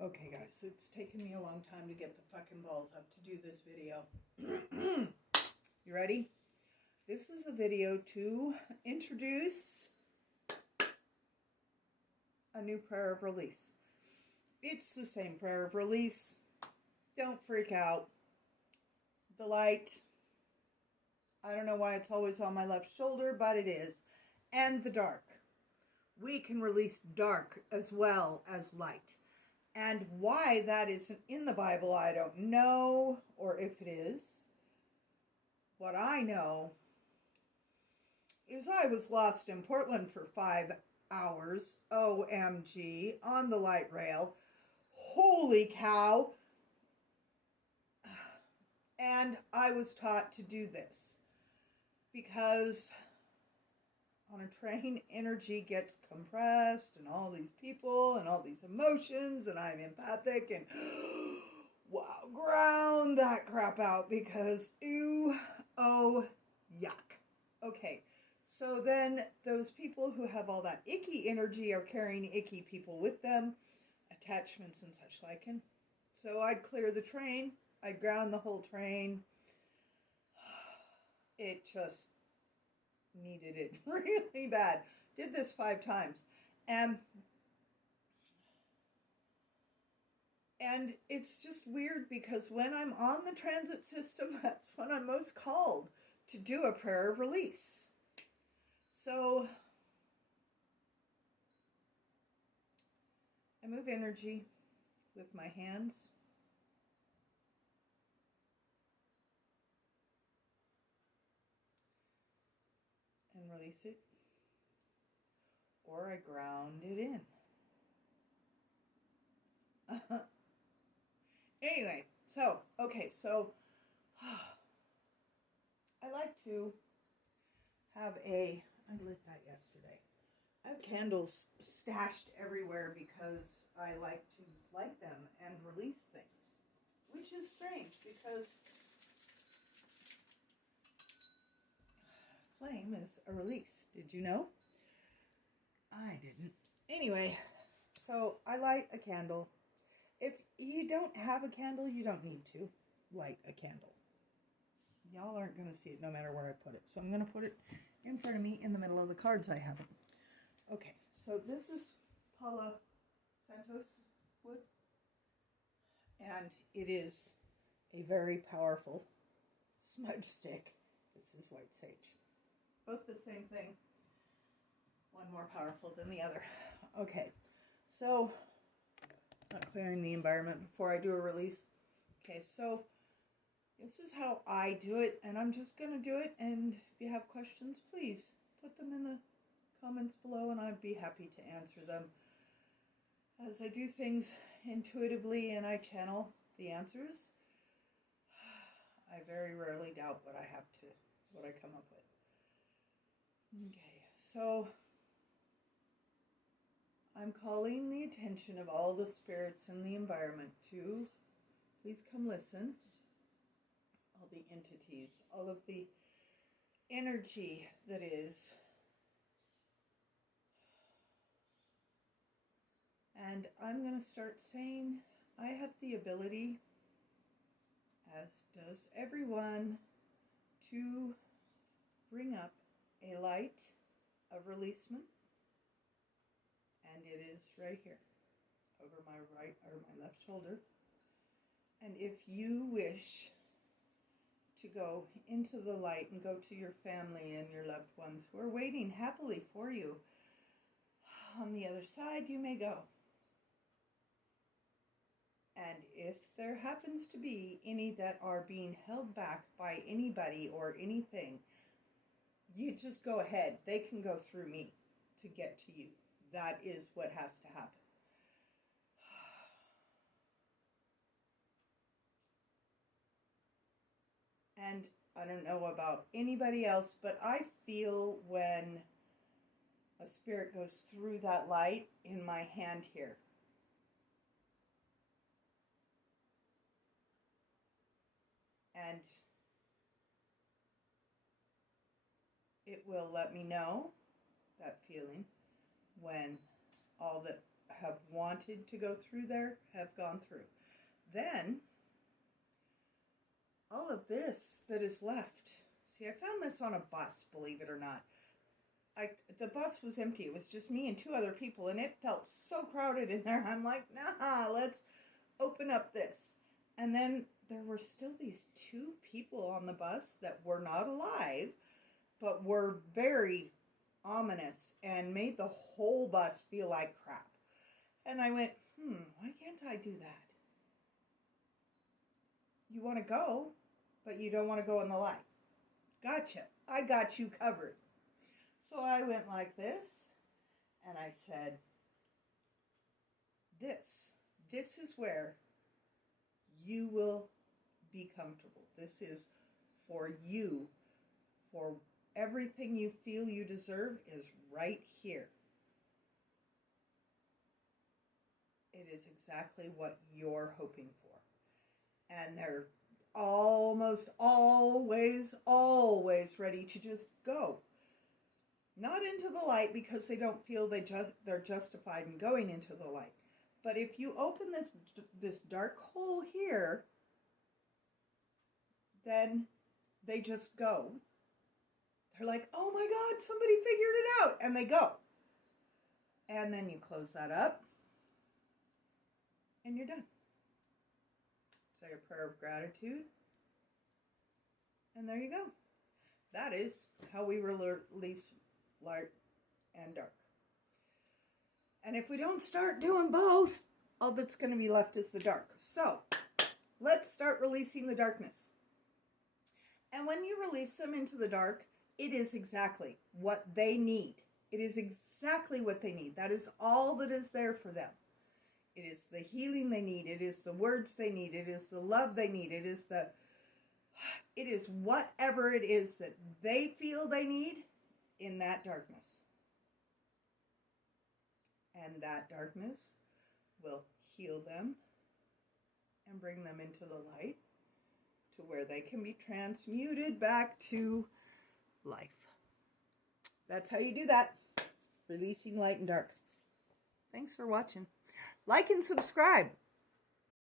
Okay, guys, it's taken me a long time to get the fucking balls up to do this video. You ready? This is a video to introduce a new prayer of release. It's the same prayer of release. Don't freak out. The light, I don't know why it's always on my left shoulder, but it is. And the dark. We can release dark as well as light. And why that isn't in the Bible, I don't know, or if it is. What I know is I was lost in Portland for 5 hours, OMG, on the light rail. Holy cow! And I was taught to do this because on a train, energy gets compressed and all these people and all these emotions, and I'm empathic and wow, ground that crap out because ew, oh, yuck. Okay, so then those people who have all that icky energy are carrying icky people with them, attachments and such like. And so I'd clear the train, I'd ground the whole train. It just needed it really bad. Did this 5 times. And it's just weird because when I'm on the transit system, that's when I'm most called to do a prayer of release. So I move energy with my hands. And release it. Or I ground it in. Anyway, so I like to have I lit that yesterday. I have candles stashed everywhere because I like to light them and release things, which is strange because flame is a release. Did you know? I didn't. Anyway, so I light a candle. If you don't have a candle, you don't need to light a candle. Y'all aren't going to see it no matter where I put it. So I'm going to put it in front of me in the middle of the cards I have. Okay, so this is Palo Santos wood. And it is a very powerful smudge stick. This is white sage. Both the same thing. One more powerful than the other. Okay, so not clearing the environment before I do a release. Okay, so this is how I do it, and I'm just going to do it, and if you have questions, please put them in the comments below, and I'd be happy to answer them. As I do things intuitively and I channel the answers, I very rarely doubt what I come up with. Okay, so I'm calling the attention of all the spirits in the environment to please come listen. All the entities, all of the energy that is. And I'm going to start saying I have the ability, as does everyone, to bring up a light of releasement. And it is right here, over my right or my left shoulder. And if you wish to go into the light and go to your family and your loved ones who are waiting happily for you, on the other side you may go. And if there happens to be any that are being held back by anybody or anything, you just go ahead. They can go through me to get to you. That is what has to happen. And I don't know about anybody else, but I feel when a spirit goes through that light in my hand here. And it will let me know that feeling when all that have wanted to go through there have gone through. Then, all of this that is left. See, I found this on a bus, believe it or not. The bus was empty. It was just me and 2 other people, and it felt so crowded in there. I'm like, nah, let's open up this. And then there were still these 2 people on the bus that were not alive, but were very ominous and made the whole bus feel like crap. And I went, why can't I do that? You want to go, but you don't want to go in the light. Gotcha. I got you covered. So I went like this, and I said, this is where you will be comfortable. This is for you, for everything you feel you deserve is right here. It is exactly what you're hoping for. And they're almost always ready to just go. Not into the light because they don't feel they're justified in going into the light. But if you open this dark hole here, then they just go. They're like, oh my God, somebody figured it out. And they go. And then you close that up. And you're done. Say a prayer of gratitude. And there you go. That is how we release light and dark. And if we don't start doing both, all that's going to be left is the dark. So, let's start releasing the darkness. And when you release them into the dark, it is exactly what they need. It is exactly what they need. That is all that is there for them. It is the healing they need. It is the words they need. It is the love they need. It is whatever it is that they feel they need in that darkness. And that darkness will heal them and bring them into the light to where they can be transmuted back to life. That's how you do that. Releasing light and dark. Thanks for watching. Like and subscribe.